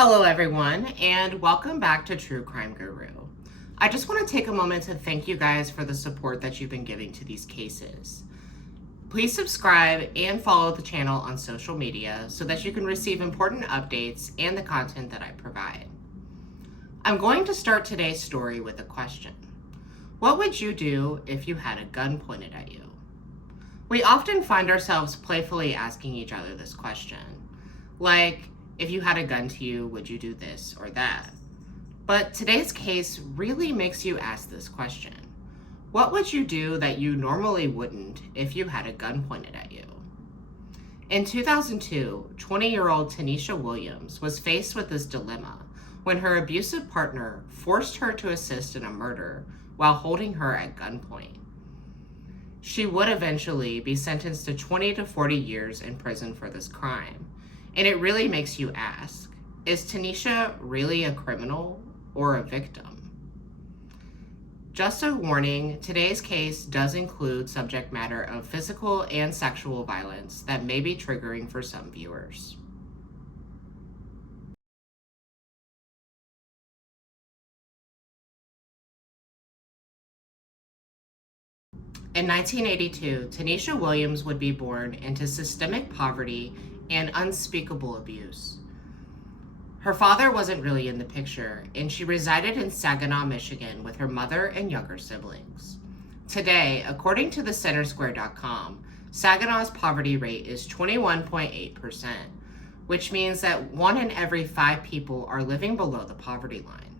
Hello everyone, and welcome back to True Crime Guru. I just want to take a moment to thank you guys for the support that you've been giving to these cases. Please subscribe and follow the channel on social media so that you can receive important updates and the content that I provide. I'm going to start today's story with a question. What would you do if you had a gun pointed at you? We often find ourselves playfully asking each other this question, like, if you had a gun to you, would you do this or that? But today's case really makes you ask this question. What would you do that you normally wouldn't if you had a gun pointed at you? In 2002, 20-year-old Tanisha Williams was faced with this dilemma when her abusive partner forced her to assist in a murder while holding her at gunpoint. She would eventually be sentenced to 20 to 40 years in prison for this crime. And it really makes you ask, is Tanisha really a criminal or a victim? Just a warning, today's case does include subject matter of physical and sexual violence that may be triggering for some viewers. In 1982, Tanisha Williams would be born into systemic poverty and unspeakable abuse. Her father wasn't really in the picture, and she resided in Saginaw, Michigan with her mother and younger siblings. Today, according to thecentersquare.com, Saginaw's poverty rate is 21.8%, which means that 1 in every 5 people are living below the poverty line.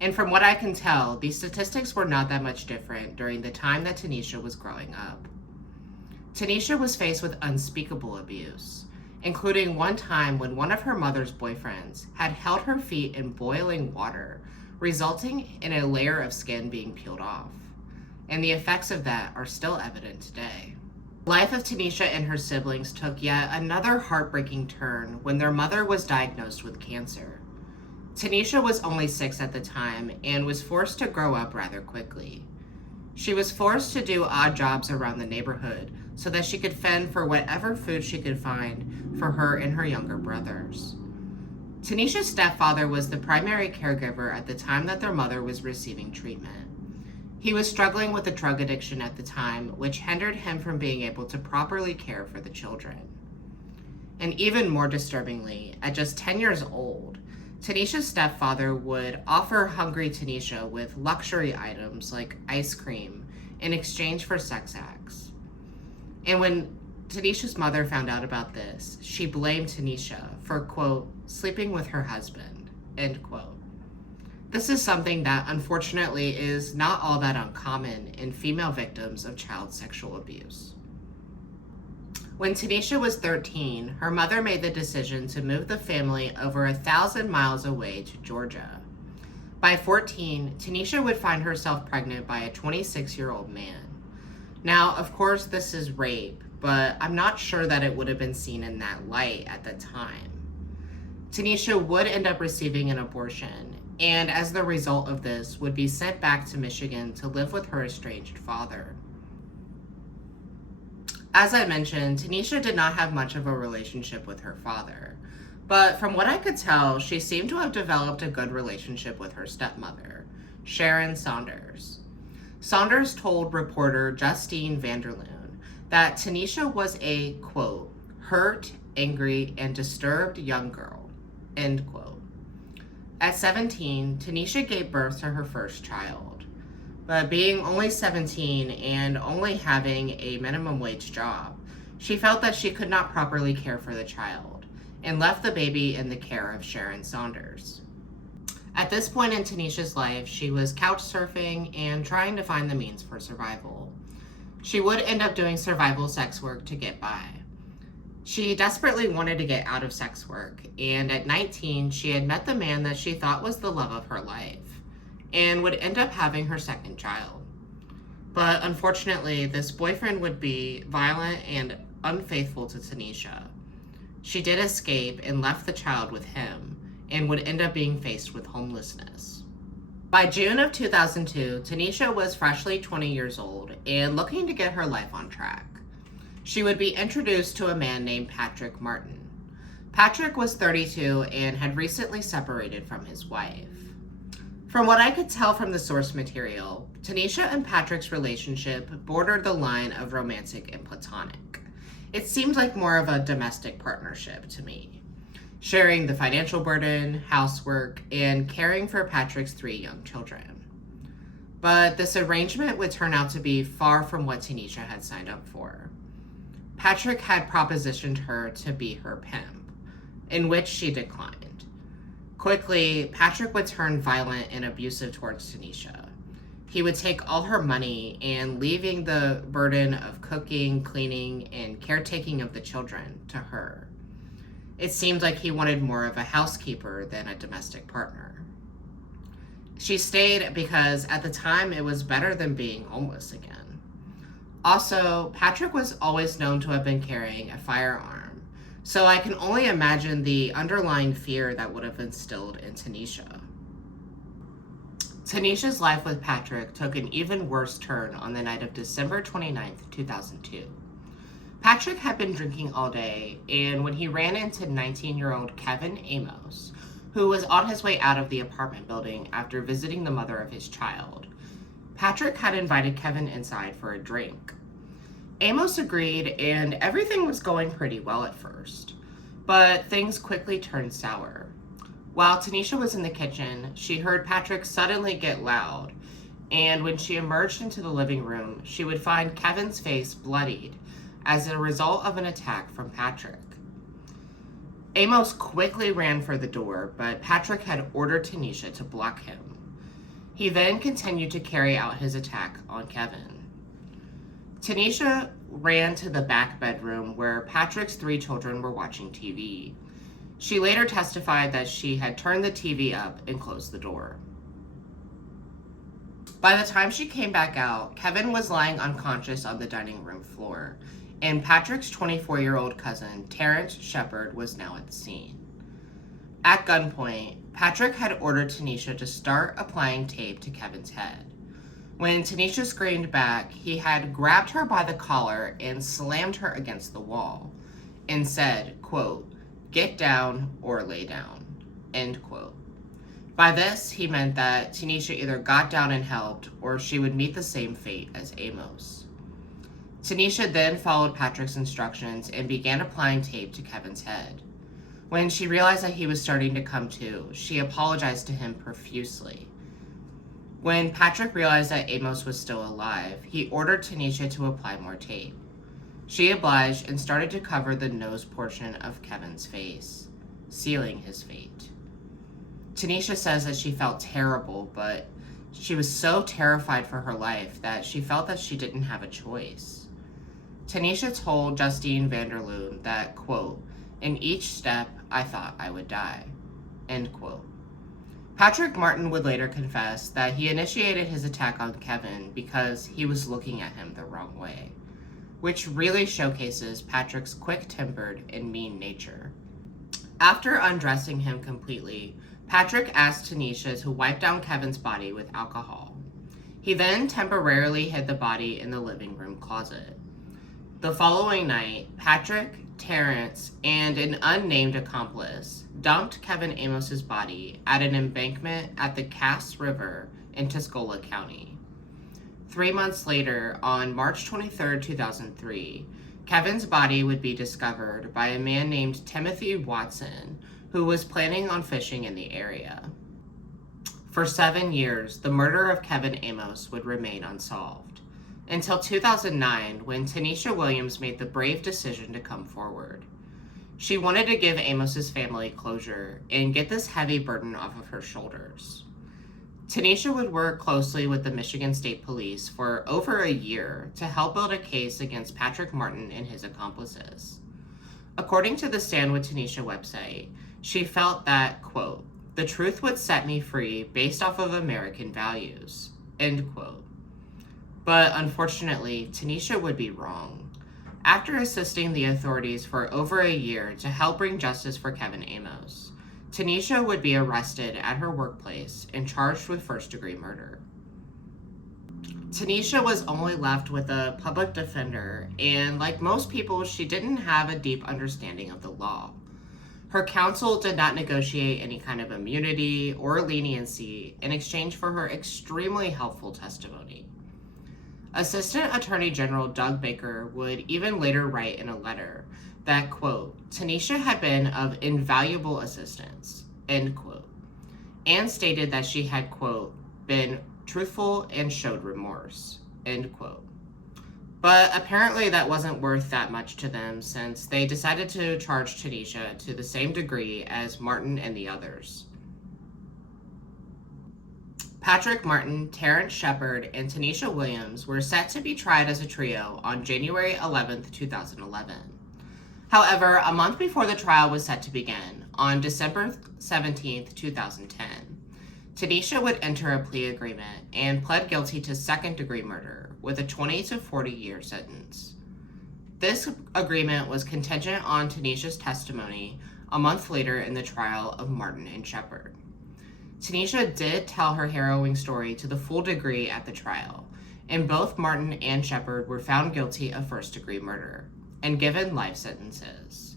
And from what I can tell, these statistics were not that much different during the time that Tanisha was growing up. Tanisha was faced with unspeakable abuse, including one time when one of her mother's boyfriends had held her feet in boiling water, resulting in a layer of skin being peeled off. And the effects of that are still evident today. The life of Tanisha and her siblings took yet another heartbreaking turn when their mother was diagnosed with cancer. Tanisha was only 6 at the time and was forced to grow up rather quickly. She was forced to do odd jobs around the neighborhood so that she could fend for whatever food she could find for her and her younger brothers. Tanisha's stepfather was the primary caregiver at the time that their mother was receiving treatment. He was struggling with a drug addiction at the time, which hindered him from being able to properly care for the children. And even more disturbingly, at just 10 years old, Tanisha's stepfather would offer hungry Tanisha with luxury items like ice cream in exchange for sex acts. And when Tanisha's mother found out about this, she blamed Tanisha for, quote, sleeping with her husband, end quote. This is something that unfortunately is not all that uncommon in female victims of child sexual abuse. When Tanisha was 13, her mother made the decision to move the family over 1,000 miles away to Georgia. By 14, Tanisha would find herself pregnant by a 26-year-old man. Now, of course, this is rape, but I'm not sure that it would have been seen in that light at the time. Tanisha would end up receiving an abortion, and as the result of this, would be sent back to Michigan to live with her estranged father. As I mentioned, Tanisha did not have much of a relationship with her father, but from what I could tell, she seemed to have developed a good relationship with her stepmother, Sharon Saunders. Saunders told reporter Justine Vanderloon that Tanisha was a, quote, hurt, angry, and disturbed young girl, end quote. At 17, Tanisha gave birth to her first child, but being only 17 and only having a minimum wage job, she felt that she could not properly care for the child and left the baby in the care of Sharon Saunders. At this point in Tanisha's life, she was couch surfing and trying to find the means for survival. She would end up doing survival sex work to get by. She desperately wanted to get out of sex work, and at 19, she had met the man that she thought was the love of her life, and would end up having her second child. But unfortunately, this boyfriend would be violent and unfaithful to Tanisha. She did escape and left the child with him, and would end up being faced with homelessness. By June of 2002, Tanisha was freshly 20 years old and looking to get her life on track. She would be introduced to a man named Patrick Martin. Patrick was 32 and had recently separated from his wife. From what I could tell from the source material, Tanisha and Patrick's relationship bordered the line of romantic and platonic. It seemed like more of a domestic partnership to me, sharing the financial burden, housework, and caring for Patrick's 3 young children. But this arrangement would turn out to be far from what Tanisha had signed up for. Patrick had propositioned her to be her pimp, in which she declined. Quickly, Patrick would turn violent and abusive towards Tanisha. He would take all her money and leaving the burden of cooking, cleaning, and caretaking of the children to her. It seemed like he wanted more of a housekeeper than a domestic partner. She stayed because at the time it was better than being homeless again. Also, Patrick was always known to have been carrying a firearm. So I can only imagine the underlying fear that would have instilled in Tanisha. Tanisha's life with Patrick took an even worse turn on the night of December 29th, 2002. Patrick had been drinking all day, and when he ran into 19-year-old Kevin Amos, who was on his way out of the apartment building after visiting the mother of his child, Patrick had invited Kevin inside for a drink. Amos agreed, and everything was going pretty well at first, but things quickly turned sour. While Tanisha was in the kitchen, she heard Patrick suddenly get loud, and when she emerged into the living room, she would find Kevin's face bloodied as a result of an attack from Patrick. Amos quickly ran for the door, but Patrick had ordered Tanisha to block him. He then continued to carry out his attack on Kevin. Tanisha ran to the back bedroom where Patrick's 3 children were watching TV. She later testified that she had turned the TV up and closed the door. By the time she came back out, Kevin was lying unconscious on the dining room floor, and Patrick's 24-year-old cousin, Terrence Shepard, was now at the scene. At gunpoint, Patrick had ordered Tanisha to start applying tape to Kevin's head. When Tanisha screamed back, he had grabbed her by the collar and slammed her against the wall and said, quote, "Get down or lay down," end quote. By this, he meant that Tanisha either got down and helped or she would meet the same fate as Amos. Tanisha then followed Patrick's instructions and began applying tape to Kevin's head. When she realized that he was starting to come to, she apologized to him profusely. When Patrick realized that Amos was still alive, he ordered Tanisha to apply more tape. She obliged and started to cover the nose portion of Kevin's face, sealing his fate. Tanisha says that she felt terrible, but she was so terrified for her life that she felt that she didn't have a choice. Tanisha told Justine Vanderloon that, quote, "In each step, I thought I would die," end quote. Patrick Martin would later confess that he initiated his attack on Kevin because he was looking at him the wrong way, which really showcases Patrick's quick-tempered and mean nature. After undressing him completely, Patrick asked Tanisha to wipe down Kevin's body with alcohol. He then temporarily hid the body in the living room closet. The following night, Patrick, Terrence, and an unnamed accomplice dumped Kevin Amos's body at an embankment at the Cass River in Tuscola County. 3 months later, on March 23, 2003, Kevin's body would be discovered by a man named Timothy Watson, who was planning on fishing in the area. For 7 years, the murder of Kevin Amos would remain unsolved, until 2009, when Tanisha Williams made the brave decision to come forward. She wanted to give Amos's family closure and get this heavy burden off of her shoulders. Tanisha would work closely with the Michigan State Police for over a year to help build a case against Patrick Martin and his accomplices. According to the Stand With Tanisha website, she felt that, quote, "The truth would set me free based off of American values," end quote. But unfortunately, Tanisha would be wrong. After assisting the authorities for over a year to help bring justice for Kevin Amos, Tanisha would be arrested at her workplace and charged with first-degree murder. Tanisha was only left with a public defender, and like most people, she didn't have a deep understanding of the law. Her counsel did not negotiate any kind of immunity or leniency in exchange for her extremely helpful testimony. Assistant Attorney General Doug Baker would even later write in a letter that, quote, Tanisha had been of invaluable assistance, end quote, and stated that she had, quote, been truthful and showed remorse, end quote. But apparently that wasn't worth that much to them, since they decided to charge Tanisha to the same degree as Martin and the others. Patrick Martin, Terrence Shepard, and Tanisha Williams were set to be tried as a trio on January 11, 2011. However, a month before the trial was set to begin, on December 17, 2010, Tanisha would enter a plea agreement and pled guilty to second-degree murder with a 20 to 40-year sentence. This agreement was contingent on Tanisha's testimony a month later in the trial of Martin and Shepard. Tanisha did tell her harrowing story to the full degree at the trial, and both Martin and Shepard were found guilty of first-degree murder and given life sentences.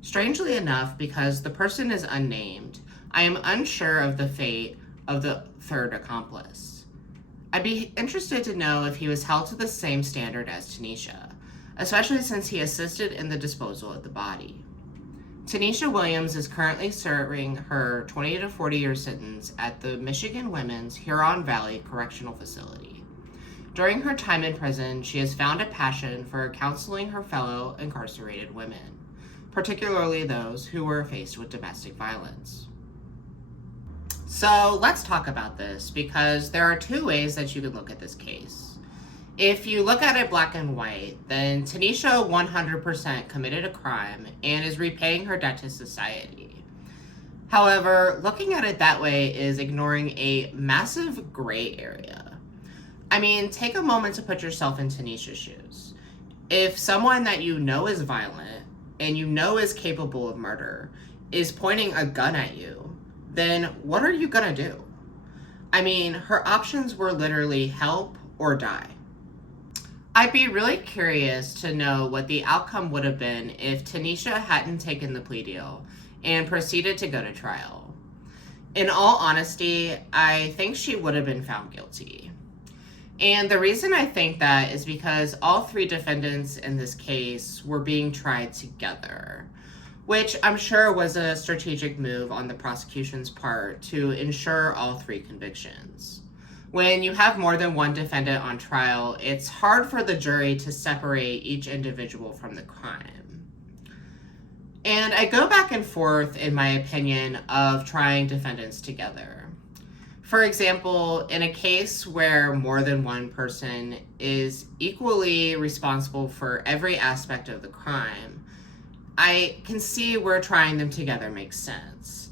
Strangely enough, because the person is unnamed, I am unsure of the fate of the third accomplice. I'd be interested to know if he was held to the same standard as Tanisha, especially since he assisted in the disposal of the body. Tanisha Williams is currently serving her 20 to 40-year sentence at the Michigan Women's Huron Valley Correctional Facility. During her time in prison, she has found a passion for counseling her fellow incarcerated women, particularly those who were faced with domestic violence. So let's talk about this, because there are two ways that you can look at this case. If you look at it black and white, then Tanisha 100% committed a crime and is repaying her debt to society. However, looking at it that way is ignoring a massive gray area. I mean, take a moment to put yourself in Tanisha's shoes. If someone that you know is violent and you know is capable of murder is pointing a gun at you, then what are you gonna do? I mean, her options were literally help or die. I'd be really curious to know what the outcome would have been if Tanisha hadn't taken the plea deal and proceeded to go to trial. In all honesty, I think she would have been found guilty. And the reason I think that is because all three defendants in this case were being tried together, which I'm sure was a strategic move on the prosecution's part to ensure all three convictions. When you have more than one defendant on trial, it's hard for the jury to separate each individual from the crime. And I go back and forth in my opinion of trying defendants together. For example, in a case where more than one person is equally responsible for every aspect of the crime, I can see where trying them together makes sense.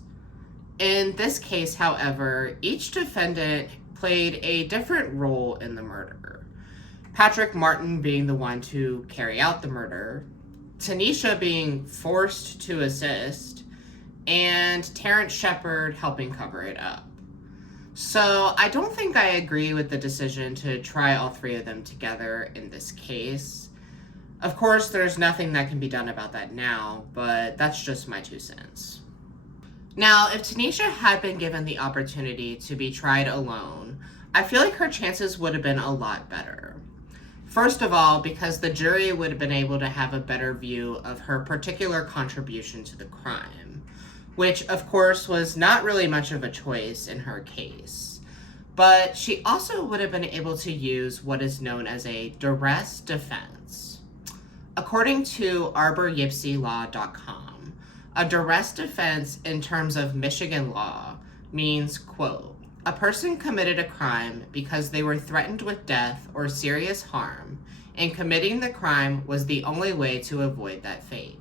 In this case, however, each defendant played a different role in the murder. Patrick Martin being the one to carry out the murder, Tanisha being forced to assist, and Terrence Shepard helping cover it up. So I don't think I agree with the decision to try all three of them together in this case. Of course, there's nothing that can be done about that now, but that's just my 2 cents. Now, if Tanisha had been given the opportunity to be tried alone, I feel like her chances would have been a lot better. First of all, because the jury would have been able to have a better view of her particular contribution to the crime, which of course was not really much of a choice in her case. But she also would have been able to use what is known as a duress defense. According to arborypsilaw.com, a duress defense in terms of Michigan law means, quote, a person committed a crime because they were threatened with death or serious harm, and committing the crime was the only way to avoid that fate,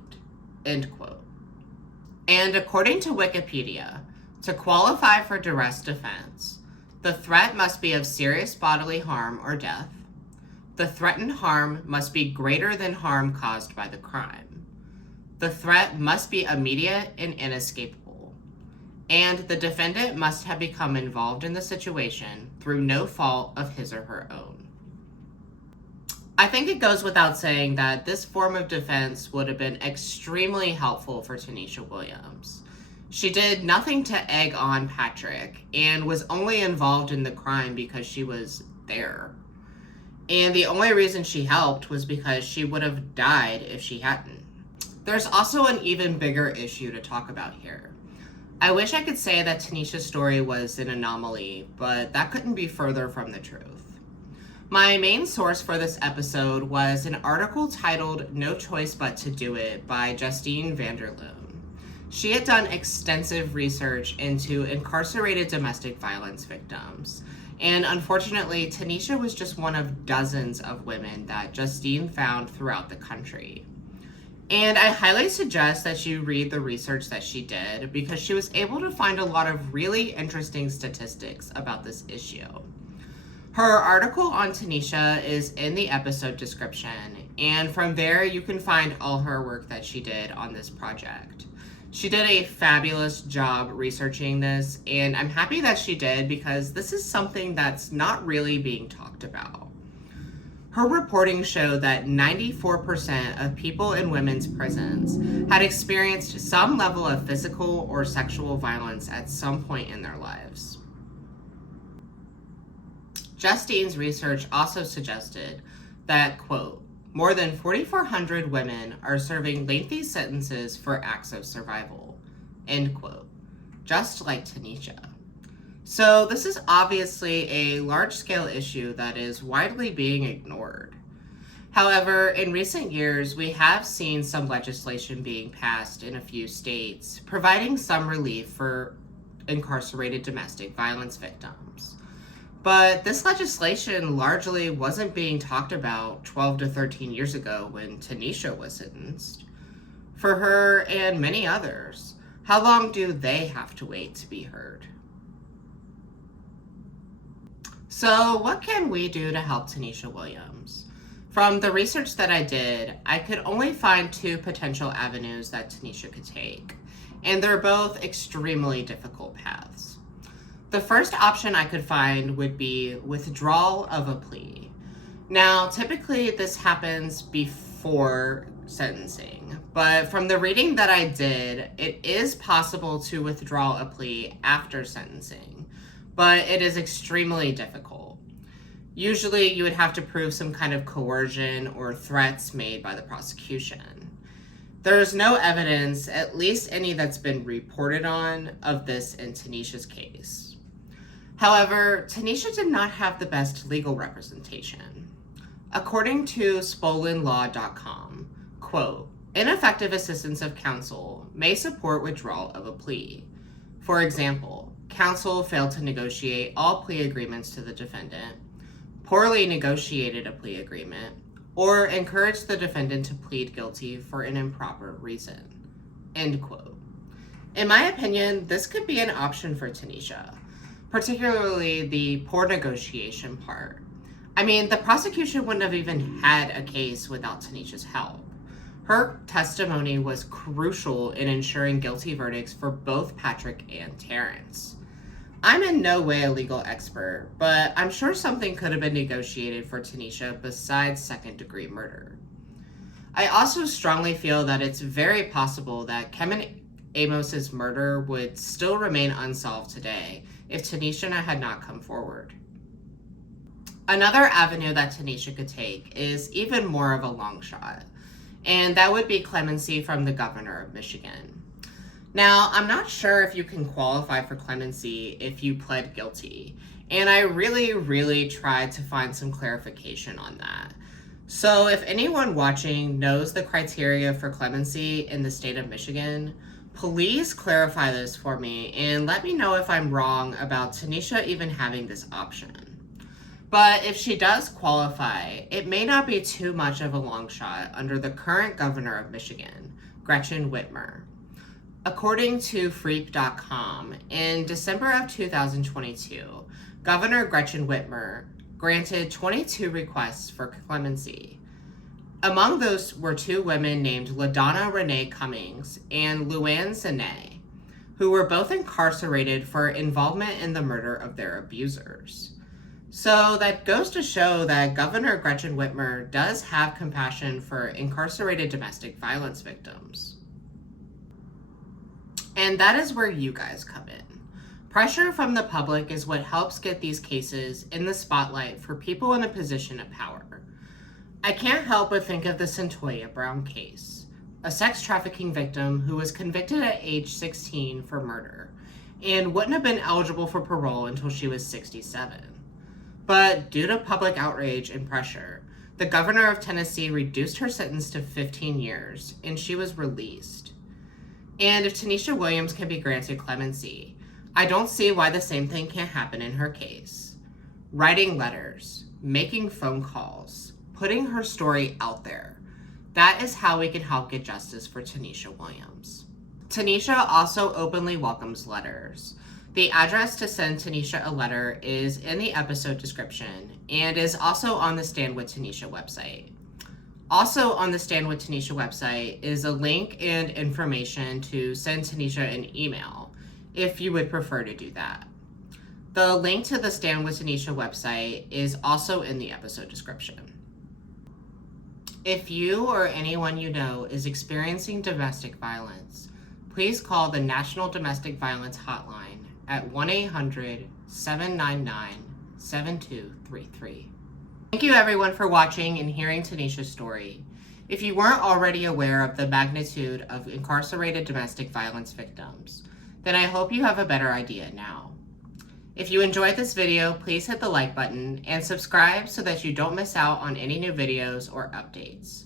end quote. And according to Wikipedia, to qualify for duress defense, the threat must be of serious bodily harm or death. The threatened harm must be greater than harm caused by the crime. The threat must be immediate and inescapable. And the defendant must have become involved in the situation through no fault of his or her own. I think it goes without saying that this form of defense would have been extremely helpful for Tanisha Williams. She did nothing to egg on Patrick and was only involved in the crime because she was there. And the only reason she helped was because she would have died if she hadn't. There's also an even bigger issue to talk about here. I wish I could say that Tanisha's story was an anomaly, but that couldn't be further from the truth. My main source for this episode was an article titled No Choice But to Do It by Justine Vanderloon. She had done extensive research into incarcerated domestic violence victims, and unfortunately, Tanisha was just one of dozens of women that Justine found throughout the country. And I highly suggest that you read the research that she did because she was able to find a lot of really interesting statistics about this issue. Her article on Tanisha is in the episode description, and from there you can find all her work that she did on this project. She did a fabulous job researching this, and I'm happy that she did because this is something that's not really being talked about. Her reporting showed that 94% of people in women's prisons had experienced some level of physical or sexual violence at some point in their lives. Justine's research also suggested that, quote, more than 4,400 women are serving lengthy sentences for acts of survival, end quote, just like Tanisha. So this is obviously a large-scale issue that is widely being ignored. However, in recent years, we have seen some legislation being passed in a few states, providing some relief for incarcerated domestic violence victims. But this legislation largely wasn't being talked about 12 to 13 years ago when Tanisha was sentenced. For her and many others, how long do they have to wait to be heard? So what can we do to help Tanisha Williams? From the research that I did, I could only find two potential avenues that Tanisha could take, and they're both extremely difficult paths. The first option I could find would be withdrawal of a plea. Now, typically this happens before sentencing, but from the reading that I did, it is possible to withdraw a plea after sentencing, but it is extremely difficult. Usually you would have to prove some kind of coercion or threats made by the prosecution. There's no evidence, at least any that's been reported on, of this in Tanisha's case. However, Tanisha did not have the best legal representation. According to SpolenLaw.com, quote, ineffective assistance of counsel may support withdrawal of a plea. For example, counsel failed to negotiate all plea agreements to the defendant, poorly negotiated a plea agreement, or encouraged the defendant to plead guilty for an improper reason, end quote. In my opinion, this could be an option for Tanisha, particularly the poor negotiation part. I mean, the prosecution wouldn't have even had a case without Tanisha's help. Her testimony was crucial in ensuring guilty verdicts for both Patrick and Terrence. I'm in no way a legal expert, but I'm sure something could have been negotiated for Tanisha besides second-degree murder. I also strongly feel that it's very possible that Kevin Amos's murder would still remain unsolved today if Tanisha had not come forward. Another avenue that Tanisha could take is even more of a long shot, and that would be clemency from the governor of Michigan. Now, I'm not sure if you can qualify for clemency if you pled guilty, and I really tried to find some clarification on that. So if anyone watching knows the criteria for clemency in the state of Michigan, please clarify this for me and let me know if I'm wrong about Tanisha even having this option. But if she does qualify, it may not be too much of a long shot under the current governor of Michigan, Gretchen Whitmer. According to Freep.com, in December of 2022, Governor Gretchen Whitmer granted 22 requests for clemency. Among those were two women named LaDonna Renee Cummings and Luann Zene, who were both incarcerated for involvement in the murder of their abusers. So that goes to show that Governor Gretchen Whitmer does have compassion for incarcerated domestic violence victims. And that is where you guys come in. Pressure from the public is what helps get these cases in the spotlight for people in a position of power. I can't help but think of the Centoya Brown case, a sex trafficking victim who was convicted at age 16 for murder and wouldn't have been eligible for parole until she was 67. But due to public outrage and pressure, the governor of Tennessee reduced her sentence to 15 years and she was released. And if Tanisha Williams can be granted clemency, I don't see why the same thing can't happen in her case. Writing letters, making phone calls, putting her story out there. That is how we can help get justice for Tanisha Williams. Tanisha also openly welcomes letters. The address to send Tanisha a letter is in the episode description and is also on the Stand With Tanisha website. Also on the Stand With Tanisha website is a link and information to send Tanisha an email if you would prefer to do that. The link to the Stand With Tanisha website is also in the episode description. If you or anyone you know is experiencing domestic violence, please call the National Domestic Violence Hotline at 1-800-799-7233. Thank you everyone for watching and hearing Tanisha's story. If you weren't already aware of the magnitude of incarcerated domestic violence victims, then I hope you have a better idea now. If you enjoyed this video, please hit the like button and subscribe so that you don't miss out on any new videos or updates.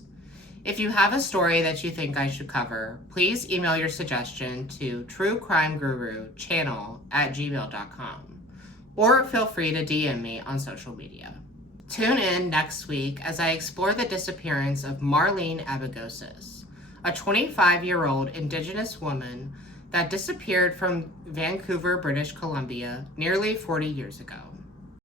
If you have a story that you think I should cover, please email your suggestion to truecrimeguruchannel@gmail.com or feel free to DM me on social media. Tune in next week as I explore the disappearance of Marlene Abagosis, a 25-year-old Indigenous woman that disappeared from Vancouver, British Columbia nearly 40 years ago.